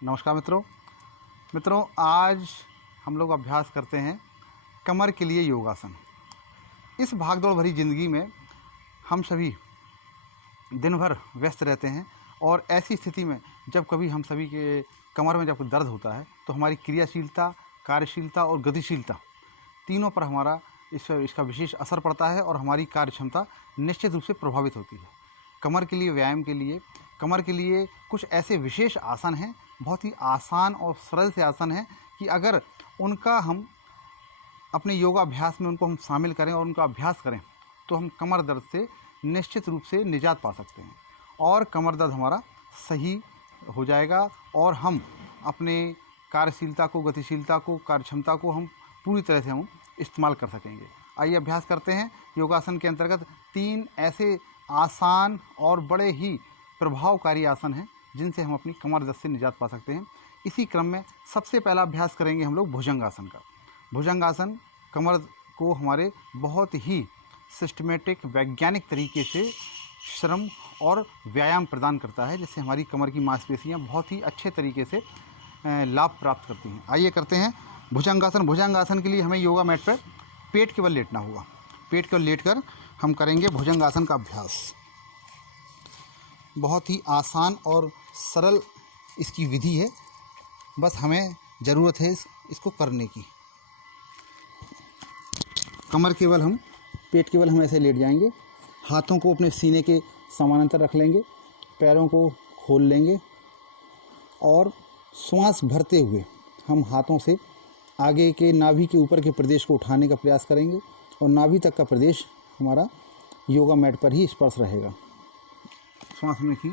नमस्कार मित्रों, आज हम लोग अभ्यास करते हैं कमर के लिए योगासन। इस भागदौड़ भरी ज़िंदगी में हम सभी दिन भर व्यस्त रहते हैं और ऐसी स्थिति में जब कभी हम सभी के कमर में जब दर्द होता है तो हमारी क्रियाशीलता, कार्यशीलता और गतिशीलता तीनों पर हमारा इसका विशेष असर पड़ता है और हमारी कार्य क्षमता निश्चित रूप से प्रभावित होती है। कमर के लिए व्यायाम के लिए कमर के लिए कुछ ऐसे विशेष आसन हैं, बहुत ही आसान और सरल से आसन हैं कि अगर उनका हम अपने योगाभ्यास में उनको हम शामिल करें और उनका अभ्यास करें तो हम कमर दर्द से निश्चित रूप से निजात पा सकते हैं और कमर दर्द हमारा सही हो जाएगा और हम अपने कार्यशीलता को, गतिशीलता को, कार्यक्षमता को हम पूरी तरह से हम इस्तेमाल कर सकेंगे। आइए अभ्यास करते हैं। योगासन के अंतर्गत 3 ऐसे आसान और बड़े ही प्रभावकारी आसन हैं जिनसे हम अपनी कमर दर्द से निजात पा सकते हैं। इसी क्रम में सबसे पहला अभ्यास करेंगे हम लोग भुजंगासन का। भुजंगासन कमर को हमारे बहुत ही सिस्टमेटिक, वैज्ञानिक तरीके से श्रम और व्यायाम प्रदान करता है, जिससे हमारी कमर की मांसपेशियां बहुत ही अच्छे तरीके से लाभ प्राप्त करती हैं। आइए करते हैं भुजंगासन। भुजंगासन के लिए हमें योगा मैट पर पेट के बल लेटना होगा। पेट के बल लेटकर हम करेंगे भुजंगासन का अभ्यास। बहुत ही आसान और सरल इसकी विधि है, बस हमें ज़रूरत है इसको करने की। कमर के बल हम, पेट के बल हम ऐसे लेट जाएंगे। हाथों को अपने सीने के समानांतर रख लेंगे, पैरों को खोल लेंगे और श्वास भरते हुए हम हाथों से आगे के नाभि के ऊपर के प्रदेश को उठाने का प्रयास करेंगे और नाभि तक का प्रदेश हमारा योगा मैट पर ही स्पर्श रहेगा। श्वास में की,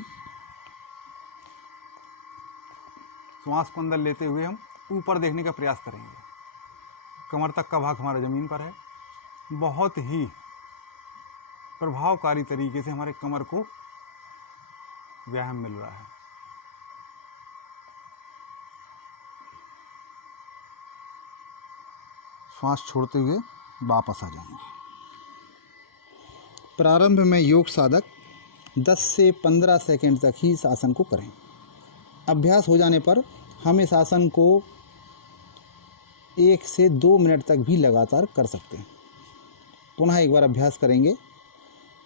श्वास को अंदर लेते हुए हम ऊपर देखने का प्रयास करेंगे। कमर तक का भाग हमारा ज़मीन पर है। बहुत ही प्रभावकारी तरीके से हमारे कमर को व्यायाम मिल रहा है। श्वास छोड़ते हुए वापस आ जाएंगे। प्रारंभ में योग साधक 10 से 15 सेकंड तक ही इस आसन को करें। अभ्यास हो जाने पर हम इस आसन को 1 से 2 मिनट तक भी लगातार कर सकते हैं। पुनः एक बार अभ्यास करेंगे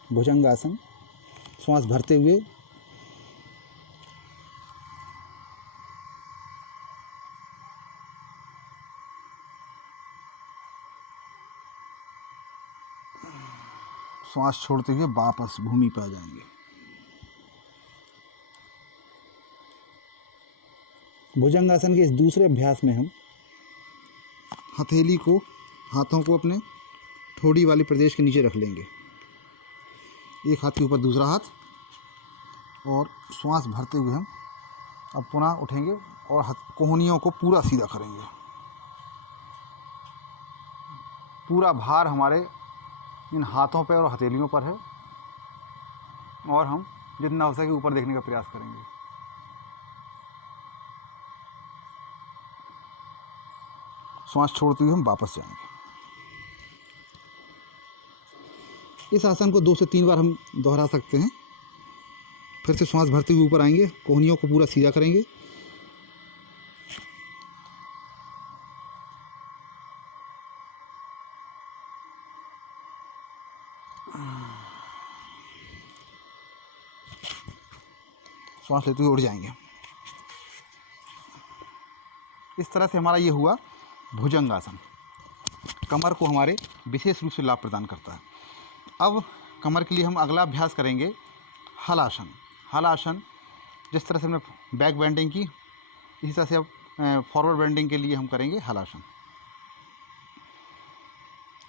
भुजंगासन। श्वास भरते हुए श्वास छोड़ते हुए वापस भूमि पर आ जाएंगे। भुजंगासन के इस दूसरे अभ्यास में हम हथेली को, हाथों को अपने ठोड़ी वाले प्रदेश के नीचे रख लेंगे। एक हाथ के ऊपर दूसरा हाथ, और श्वास भरते हुए हम अब पुनः उठेंगे और कोहनियों को पूरा सीधा करेंगे। पूरा भार हमारे इन हाथों पर और हथेलियों पर है और हम जितना हो सके ऊपर देखने का प्रयास करेंगे। श्वास छोड़ते हुए हम वापस जाएंगे। इस आसन को 2 से 3 बार हम दोहरा सकते हैं। फिर से श्वास भरते हुए ऊपर आएंगे, कोहनियों को पूरा सीधा करेंगे। श्वास लेते हुए उड़ जाएंगे। इस तरह से हमारा ये हुआ भुजंगासन। कमर को हमारे विशेष रूप से लाभ प्रदान करता है। अब कमर के लिए हम अगला अभ्यास करेंगे हलासन। हलासन, जिस तरह से हमने बैक बेंडिंग की, इसी तरह से अब फॉरवर्ड बेंडिंग के लिए हम करेंगे हलासन।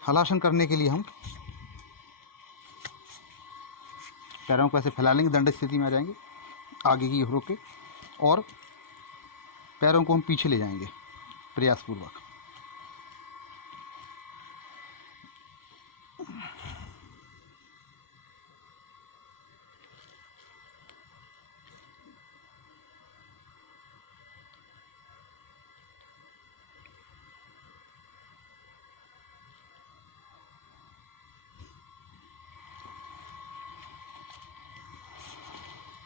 हलासन करने के लिए हम पैरों को ऐसे फैला लेंगे, दंड स्थिति में आ जाएंगे आगे की ओर के, और पैरों को हम पीछे ले जाएंगे प्रयासपूर्वक।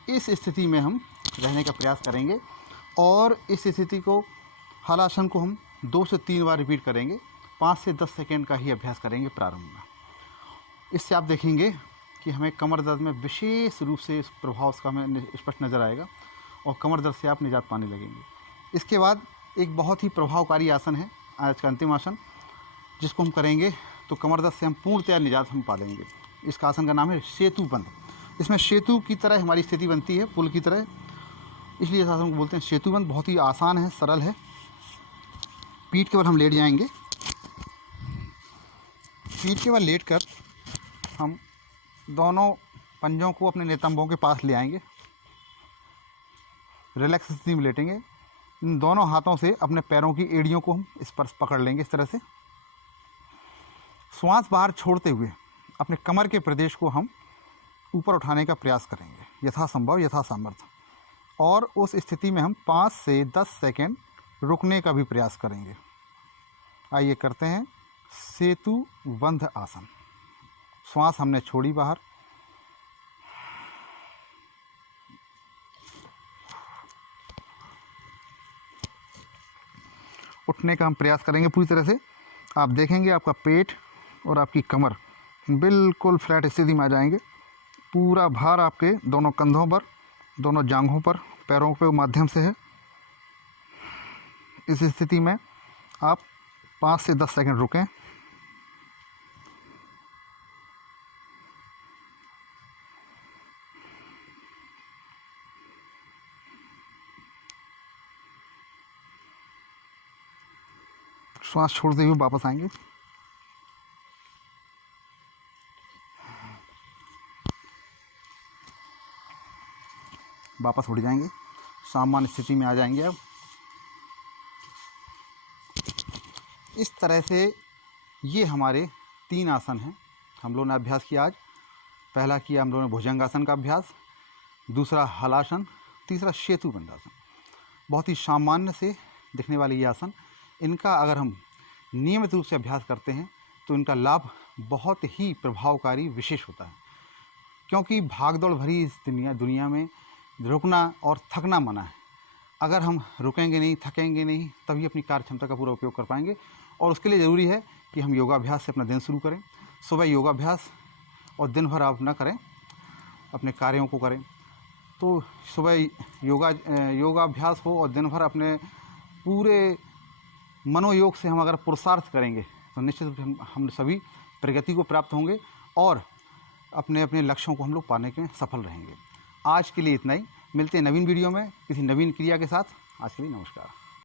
इस स्थिति में हम रहने का प्रयास करेंगे और इस स्थिति को हलासन को हम 2 से 3 बार रिपीट करेंगे। 5 से 10 सेकेंड का ही अभ्यास करेंगे प्रारंभ में। इससे आप देखेंगे कि हमें कमर दर्द में विशेष रूप से इस प्रभाव उसका हमें स्पष्ट नज़र आएगा और कमर दर्द से आप निजात पाने लगेंगे। इसके बाद एक बहुत ही प्रभावकारी आसन है, आज का अंतिम आसन, जिसको हम करेंगे तो कमर दर्द से हम पूर्णतया निजात हम पा लेंगे। इसका आसन का नाम है सेतु बंध। इसमें सेतु की तरह हमारी स्थिति बनती है, पुल की तरह, इसलिए इस आसन को बोलते हैं सेतु बंध। बहुत ही आसान है, सरल है। पीठ के बल हम लेट जाएंगे। पीठ के बल लेट कर हम दोनों पंजों को अपने नितंबों के पास ले आएंगे। रिलैक्स स्थिति में लेटेंगे। इन दोनों हाथों से अपने पैरों की एड़ियों को हम इस पर पकड़ लेंगे इस तरह से। श्वास बाहर छोड़ते हुए अपने कमर के प्रदेश को हम ऊपर उठाने का प्रयास करेंगे यथासंभव, यथा सामर्थ्य। और उस स्थिति में हम 5 से 10 सेकेंड रुकने का भी प्रयास करेंगे। आइए करते हैं सेतु बंध आसन। श्वास हमने छोड़ी बाहर, उठने का हम प्रयास करेंगे पूरी तरह से। आप देखेंगे आपका पेट और आपकी कमर बिल्कुल फ्लैट स्थिति में आ जाएंगे। पूरा भार आपके दोनों कंधों पर, दोनों जांघों पर, पैरों के माध्यम से है। इस स्थिति में आप 5 से 10 सेकंड रुकें। श्वास छोड़ते हुए वापस आएंगे। वापस उठ जाएंगे, सामान्य स्थिति में आ जाएंगे। अब इस तरह से ये हमारे 3 आसन हैं हम लोगों ने अभ्यास किया आज। पहला किया हम लोगों ने भुजंगासन का अभ्यास, दूसरा हलासन, तीसरा सेतु बंधासन। बहुत ही सामान्य से दिखने वाले ये आसन, इनका अगर हम नियमित रूप से अभ्यास करते हैं तो इनका लाभ बहुत ही प्रभावकारी विशेष होता है। क्योंकि भागदौड़ भरी इस दुनिया में रुकना और थकना मना है। अगर हम रुकेंगे नहीं, थकेंगे नहीं, तभी अपनी कार्य क्षमता का पूरा उपयोग कर पाएंगे। और उसके लिए ज़रूरी है कि हम योगाभ्यास से अपना दिन शुरू करें। सुबह योगाभ्यास और दिन भर आप ना करें, अपने कार्यों को करें। तो सुबह योगाभ्यास हो और दिन भर अपने पूरे मनोयोग से हम अगर पुरुषार्थ करेंगे तो निश्चित रूप से हम सभी प्रगति को प्राप्त होंगे और अपने अपने लक्ष्यों को हम लोग पाने में सफल रहेंगे। आज के लिए इतना ही। मिलते हैं नवीन वीडियो में किसी नवीन क्रिया के साथ। आज के लिए नमस्कार।